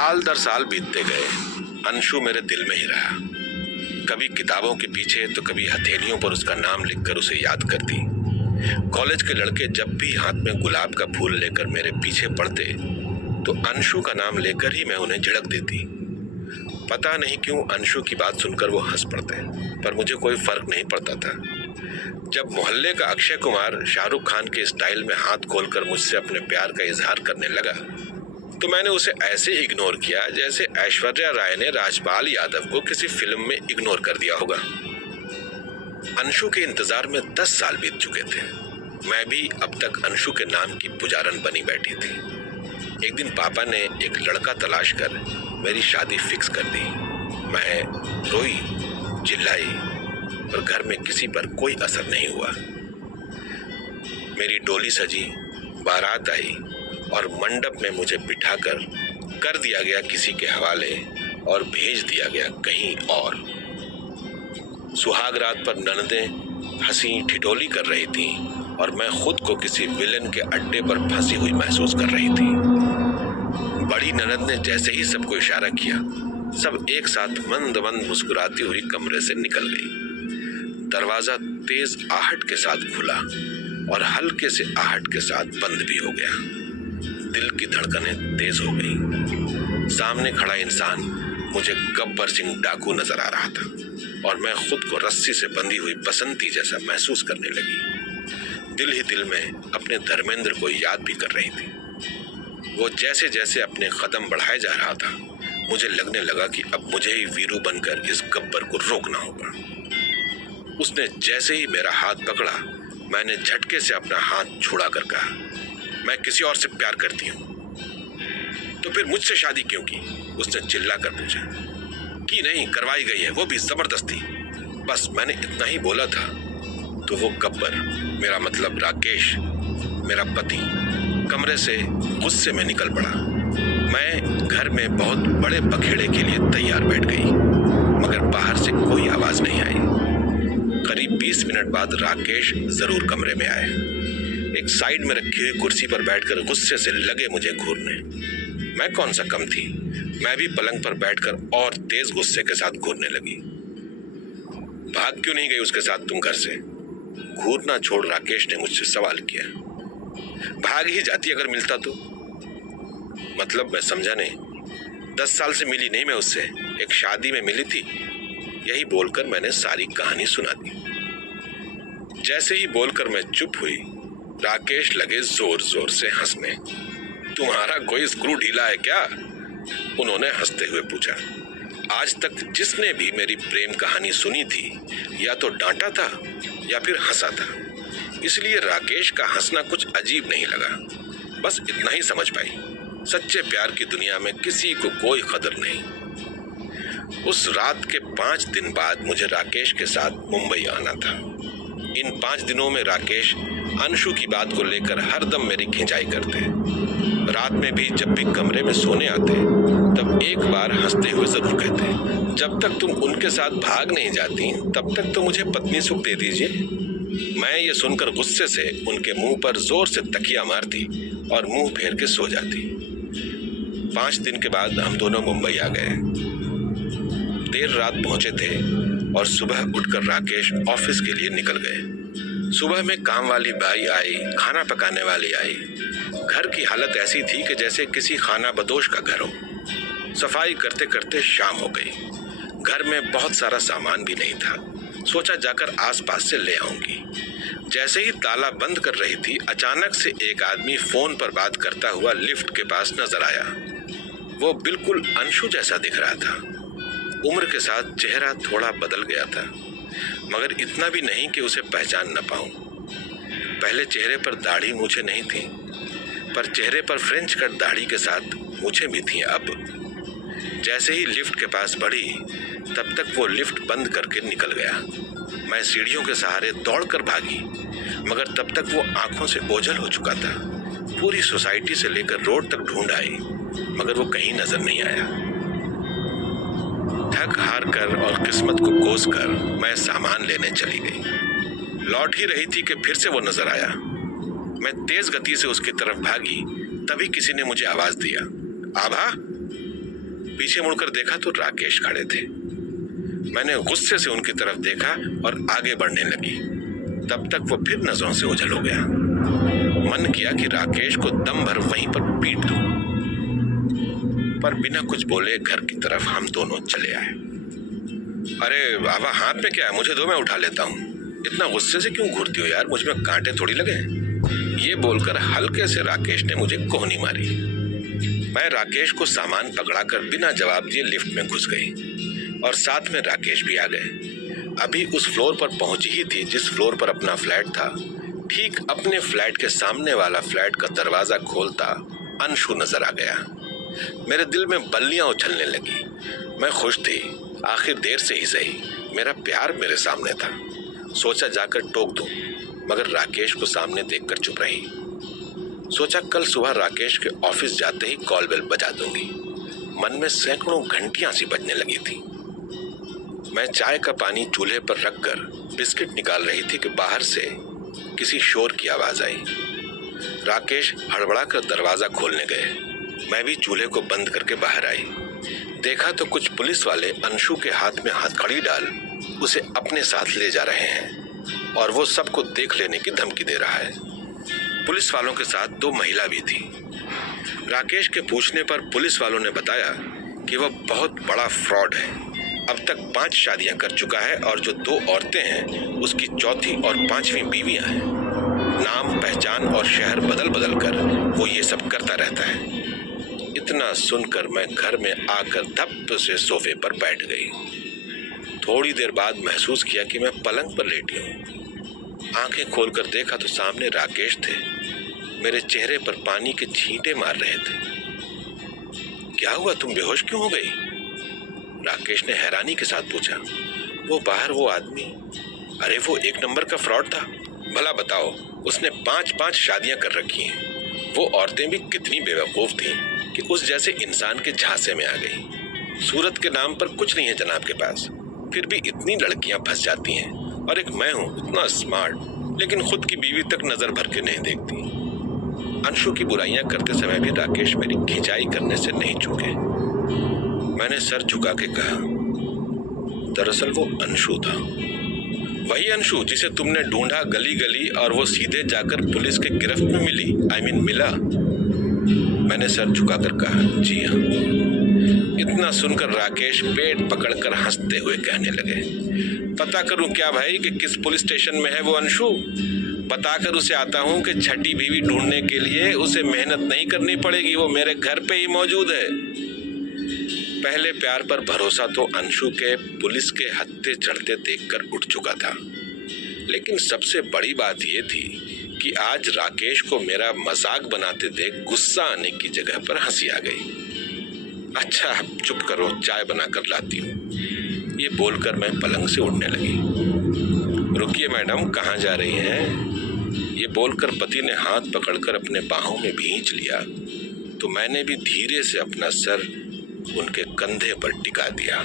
साल दर साल बीतते गए। अंशु मेरे दिल में ही रहा। कभी किताबों के पीछे तो कभी हथेलियों पर उसका नाम लिखकर उसे याद करती। कॉलेज के लड़के जब भी हाथ में गुलाब का फूल लेकर मेरे पीछे पड़ते तो अंशु का नाम लेकर ही मैं उन्हें झिड़क देती। पता नहीं क्यों अंशु की बात सुनकर वो हंस पड़ते, पर मुझे कोई फर्क नहीं पड़ता था। जब मोहल्ले का अक्षय कुमार शाहरुख खान के स्टाइल में हाथ खोलकर मुझसे अपने प्यार का इजहार करने लगा तो मैंने उसे ऐसे इग्नोर किया जैसे ऐश्वर्या राय ने राजपाल यादव को किसी फिल्म में इग्नोर कर दिया होगा। अंशु के इंतजार में 10 साल बीत चुके थे। मैं भी अब तक अंशु के नाम की पुजारन बनी बैठी थी। एक दिन पापा ने एक लड़का तलाश कर मेरी शादी फिक्स कर दी। मैं रोई, चिल्लाई, पर घर में किसी पर कोई असर नहीं हुआ। मेरी डोली सजी, बारात आई और मंडप में मुझे बिठाकर कर दिया गया किसी के हवाले और भेज दिया गया कहीं और। सुहाग रात पर ननदें हंसी ठिठोली कर रही थी और मैं खुद को किसी विलेन के अड्डे पर फंसी हुई महसूस कर रही थी। बड़ी ननद ने जैसे ही सबको इशारा किया, सब एक साथ मंद मंद मुस्कुराती हुई कमरे से निकल गई। दरवाजा तेज आहट के साथ खुला और हल्के से आहट के साथ बंद भी हो गया। दिल की धड़कनें तेज हो गई। सामने खड़ा इंसान मुझे गब्बर सिंह डाकू नजर आ रहा था और मैं खुद को रस्सी से बंधी हुई बसंती जैसा महसूस करने लगी। दिल ही दिल में अपने धर्मेंद्र को याद भी कर रही थी। वो जैसे जैसे अपने कदम बढ़ाए जा रहा था, मुझे लगने लगा कि अब मुझे ही वीरू बनकर इस गब्बर को रोकना होगा। उसने जैसे ही मेरा हाथ पकड़ा, मैंने झटके से अपना हाथ छुड़ा कर कहा, मैं किसी और से प्यार करती हूँ। तो फिर मुझसे शादी क्यों की? उसने चिल्ला कर पूछा। कि नहीं, करवाई गई है, वो भी जबरदस्ती। बस मैंने इतना ही बोला था तो वो गब्बर, मेरा मतलब राकेश, मेरा पति, कमरे से गुस्से में निकल पड़ा। मैं घर में बहुत बड़े बखेड़े के लिए तैयार बैठ गई, मगर बाहर से कोई आवाज नहीं आई। करीब 20 मिनट बाद राकेश जरूर कमरे में आए। एक साइड में रखी हुई कुर्सी पर बैठकर गुस्से से लगे मुझे घूरने। मैं कौन सा कम थी, मैं भी पलंग पर बैठकर और तेज गुस्से के साथ घूरने लगी। भाग क्यों नहीं गई उसके साथ तुम घर से? घूरना छोड़ राकेश ने मुझसे सवाल किया। भाग ही जाती अगर मिलता तो। मतलब मैं समझा नहीं। 10 साल से मिली नहीं मैं उससे, एक शादी में मिली थी। यही बोलकर मैंने सारी कहानी सुना दी। जैसे ही बोलकर मैं चुप हुई, राकेश लगे जोर जोर से हंसने। तुम्हारा कोई स्क्रू ढीला है क्या? उन्होंने हंसते हुए पूछा। आज तक जिसने भी मेरी प्रेम कहानी सुनी थी, या तो डांटा था या फिर हंसा था, इसलिए राकेश का हंसना कुछ अजीब नहीं लगा। बस इतना ही समझ पाई, सच्चे प्यार की दुनिया में किसी को कोई कदर नहीं। उस रात के 5 दिन बाद मुझे राकेश के साथ मुंबई आना था। इन 5 दिनों में राकेश अंशु की बात को लेकर हरदम मेरी खिंचाई करते। रात में भी जब भी कमरे में सोने आते तब एक बार हंसते हुए जरूर कहते, जब तक तुम उनके साथ भाग नहीं जाती तब तक तो मुझे पत्नी सुख दे दीजिए। मैं ये सुनकर गुस्से से उनके मुंह पर जोर से तकिया मारती और मुंह फेर के सो जाती। 5 दिन के बाद हम दोनों मुंबई आ गए। देर रात पहुंचे थे और सुबह उठकर राकेश ऑफिस के लिए निकल गए। सुबह में काम वाली बाई आई, खाना पकाने वाली आई। घर की हालत ऐसी थी कि जैसे किसी खाना बदोश का घर हो। सफाई करते करते शाम हो गई। घर में बहुत सारा सामान भी नहीं था। सोचा जाकर आसपास से ले आऊंगी। जैसे ही ताला बंद कर रही थी, अचानक से एक आदमी फोन पर बात करता हुआ लिफ्ट के पास नजर आया। वो बिल्कुल अंशु जैसा दिख रहा था। उम्र के साथ चेहरा थोड़ा बदल गया था, मगर इतना भी नहीं कि उसे पहचान न पाऊं। पहले चेहरे पर दाढ़ी मूछें नहीं थी, पर चेहरे पर फ्रेंच कट दाढ़ी के साथ मूछें भी थी। अब जैसे ही लिफ्ट के पास बढ़ी, तब तक वो लिफ्ट बंद करके निकल गया। मैं सीढ़ियों के सहारे दौड़कर भागी, मगर तब तक वो आंखों से ओझल हो चुका था। पूरी सोसाइटी से लेकर रोड तक ढूंढ आई, मगर वो कहीं नजर नहीं आया। थक हार कर और किस्मत को कोस कर मैं सामान लेने चली गई। लौट ही रही थी कि फिर से वो नजर आया। मैं तेज गति से उसकी तरफ भागी, तभी किसी ने मुझे आवाज दिया, आभा। पीछे मुड़कर देखा तो राकेश खड़े थे। मैंने गुस्से से उनकी तरफ देखा और आगे बढ़ने लगी। तब तक वो फिर नजरों से ओझल हो गया। मन किया कि राकेश को दम भर वहीं पर पीट दूं, पर बिना कुछ बोले घर की तरफ हम दोनों चले आए। अरे बाबा, हाथ में क्या है? मुझे दो, मैं उठा लेता हूँ। इतना गुस्से से क्यों घूरती हो यार? मुझ में कांटे थोड़ी लगे। ये बोलकर हल्के से राकेश ने मुझे कोहनी मारी। मैं राकेश को सामान पकड़ाकर बिना जवाब दिए लिफ्ट में घुस गई और साथ में राकेश भी आ गए। अभी उस फ्लोर पर पहुंची ही थी जिस फ्लोर पर अपना फ्लैट था। ठीक अपने फ्लैट के सामने वाला फ्लैट का दरवाजा खोलता अंशु नजर आ गया। मेरे दिल में बल्लियां उछलने लगी। मैं खुश थी, आखिर देर से ही सही मेरा प्यार मेरे सामने था। सोचा जाकर टोक दूं, मगर राकेश को सामने देखकर चुप रही। सोचा कल सुबह राकेश के ऑफिस जाते ही कॉल बेल बजा दूंगी। मन में सैकड़ों घंटियां सी बजने लगी थी। मैं चाय का पानी चूल्हे पर रखकर बिस्किट निकाल रही थी कि बाहर से किसी शोर की आवाज आई। राकेश हड़बड़ाकर दरवाजा खोलने गए। मैं भी चूल्हे को बंद करके बाहर आई। देखा तो कुछ पुलिस वाले अंशु के हाथ में हथकड़ी डाल उसे अपने साथ ले जा रहे हैं और वो सबको देख लेने की धमकी दे रहा है। पुलिस वालों के साथ दो महिला भी थी। राकेश के पूछने पर पुलिस वालों ने बताया कि वह बहुत बड़ा फ्रॉड है। अब तक 5 शादियां कर चुका है और जो 2 औरतें हैं उसकी चौथी और 5वीं बीवियां हैं। नाम, पहचान और शहर बदल बदल कर वो ये सब करता रहता है। इतना सुनकर मैं घर में आकर धप से सोफे पर बैठ गई। थोड़ी देर बाद महसूस किया कि मैं पलंग पर लेटी हूँ। आंखें खोलकर देखा तो सामने राकेश थे। मेरे चेहरे पर पानी के छींटे मार रहे थे। क्या हुआ, तुम बेहोश क्यों हो गई? राकेश ने हैरानी के साथ पूछा। वो बाहर वो आदमी, अरे वो 1 नंबर का फ्रॉड था। भला बताओ, उसने 5-5 शादियां कर रखी हैं। वो औरतें भी कितनी बेवकूफ थीं कि उस जैसे इंसान के झांसे में आ गई। सूरत के नाम पर कुछ नहीं है जनाब के पास, फिर भी इतनी लड़कियां फंस जाती हैं। और एक मैं हूं इतना स्मार्ट, लेकिन खुद की बीवी तक नजर भर के नहीं देखती। अंशु की बुराइयां करते समय भी राकेश मेरी खिंचाई करने से नहीं चूके। मैंने सर झुका के कहा, दरअसल वो अंशु था, वही अंशु जिसे तुमने ढूंढा गली गली और वो सीधे जाकर पुलिस के गिरफ्त में मिला। मैंने सर झुकाकर कहा, जी हाँ। इतना सुनकर राकेश पेट पकड़कर हंसते हुए कहने लगे, पता करूं क्या भाई कि किस पुलिस स्टेशन में है वो अंशु? बताकर उसे आता हूं कि छठी बीवी ढूंढने के लिए उसे मेहनत नहीं करनी पड़ेगी, वो मेरे घर पे ही मौजूद है। पहले प्यार पर भरोसा तो अंशु के पुलिस के हत्थे चढ़ते देखकर उठ चुका था, लेकिन सबसे बड़ी बात यह थी कि आज राकेश को मेरा मजाक बनाते देख गुस्सा आने की जगह पर हंसी आ गई। अच्छा चुप करो, चाय बनाकर लाती हूँ, ये बोलकर मैं पलंग से उठने लगी। रुकिए मैडम, कहाँ जा रही हैं? ये बोलकर पति ने हाथ पकड़कर अपने बाहों में भींच लिया तो मैंने भी धीरे से अपना सर उनके कंधे पर टिका दिया।